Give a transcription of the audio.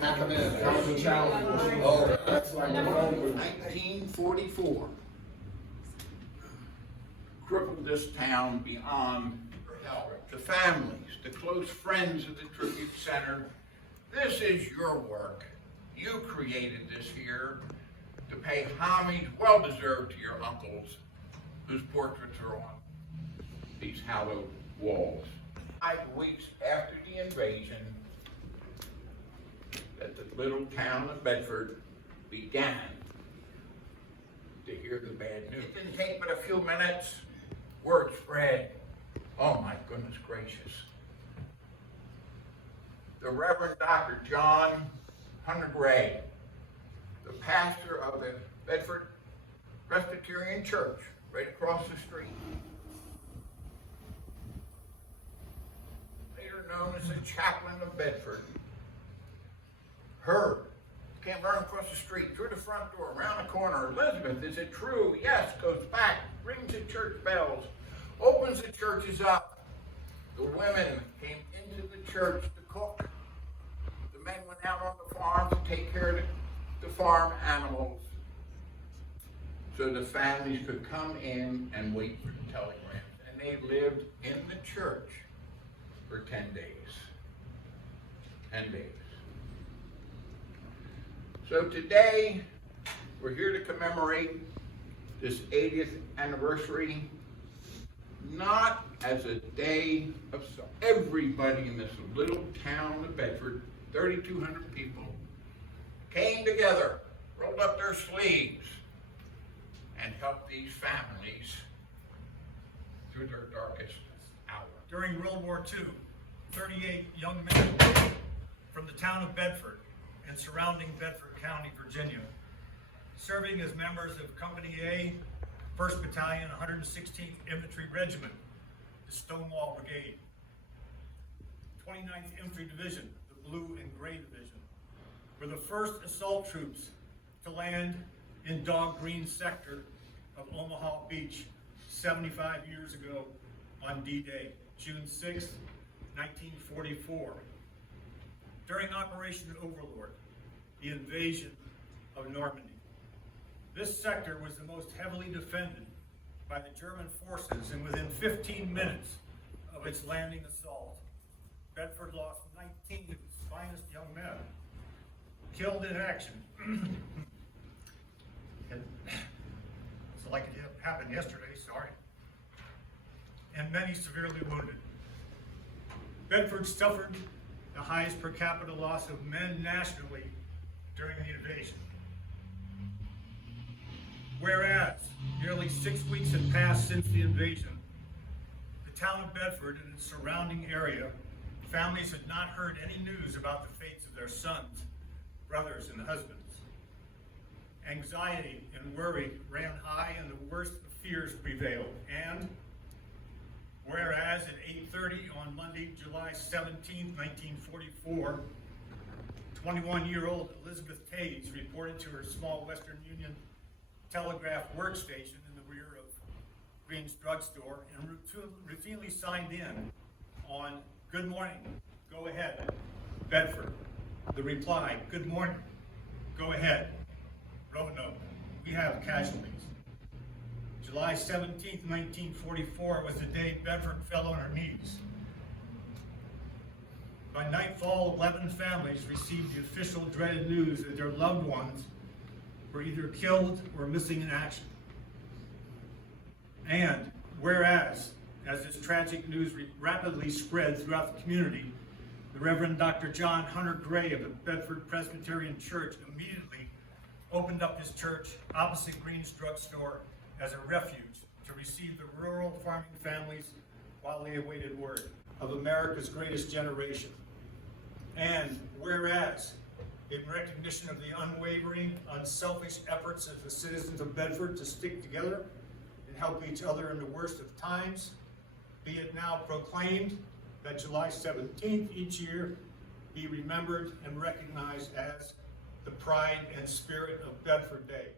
pack them in. That was a challenge. Oh, that's like the phone booth. 1944 crippled this town beyond help. The families, the close friends of the Tribute Center, this is your work. You created this here to pay homage, well-deserved, to your uncles, whose portraits are on these hallowed walls. 5 weeks after the invasion, that the little town of Bedford began to hear the bad news. It didn't take but a few minutes. Word spread. Oh my goodness gracious. The Reverend Dr. John Hunter Gray, the pastor of the Bedford Presbyterian Church, right across the street, later known as the chaplain of Bedford, heard, came running across the street, through the front door, around the corner. Elizabeth, is it true? Yes, goes back, rings the church bells, opens the churches up. The women came into the church to cook. The men went out on the farm to take care of the farm animals, so the families could come in and wait for the telegrams. And they lived in the church for 10 days. 10 days. So today, we're here to commemorate this 80th anniversary, not as a day of sorrow. Everybody in this little town of Bedford, 3,200 people, came together, rolled up their sleeves, and helped these families through their darkest hour. During World War II, 38 young men from the town of Bedford and surrounding Bedford County, Virginia, serving as members of Company A, 1st Battalion, 116th Infantry Regiment, the Stonewall Brigade, 29th Infantry Division, the Blue and Gray Division, were the first assault troops to land in Dog Green sector of Omaha Beach 75 years ago on D-Day, June 6, 1944. During Operation Overlord, the invasion of Normandy. This sector was the most heavily defended by the German forces, and within 15 minutes of its landing assault, Bedford lost 19 of its finest young men, killed in action. And it's like it happened yesterday, sorry. And many severely wounded. Bedford suffered the highest per capita loss of men nationally during the invasion. Whereas nearly 6 weeks had passed since the invasion, the town of Bedford and its surrounding area, families had not heard any news about the fates of their sons, brothers, and husbands. Anxiety and worry ran high, and the worst of fears prevailed. And whereas at 8:30 on Monday, July 17, 1944, 21-year-old Elizabeth Taves reported to her small Western Union telegraph workstation in the rear of Green's drugstore and routinely signed in on "Good morning, go ahead, Bedford." The reply, "Good morning, go ahead, Roanoke, we have casualties." July 17, 1944 was the day Bedford fell on her knees. By nightfall, 11 families received the official dreaded news that their loved ones were either killed or missing in action. And whereas, as this tragic news rapidly spread throughout the community, the Reverend Dr. John Hunter Gray of the Bedford Presbyterian Church immediately opened up his church opposite Green's drugstore as a refuge to receive the rural farming families while they awaited word of America's greatest generation. And whereas, in recognition of the unwavering, unselfish efforts of the citizens of Bedford to stick together and help each other in the worst of times, be it now proclaimed that July 17th each year be remembered and recognized as the Pride and Spirit of Bedford Day.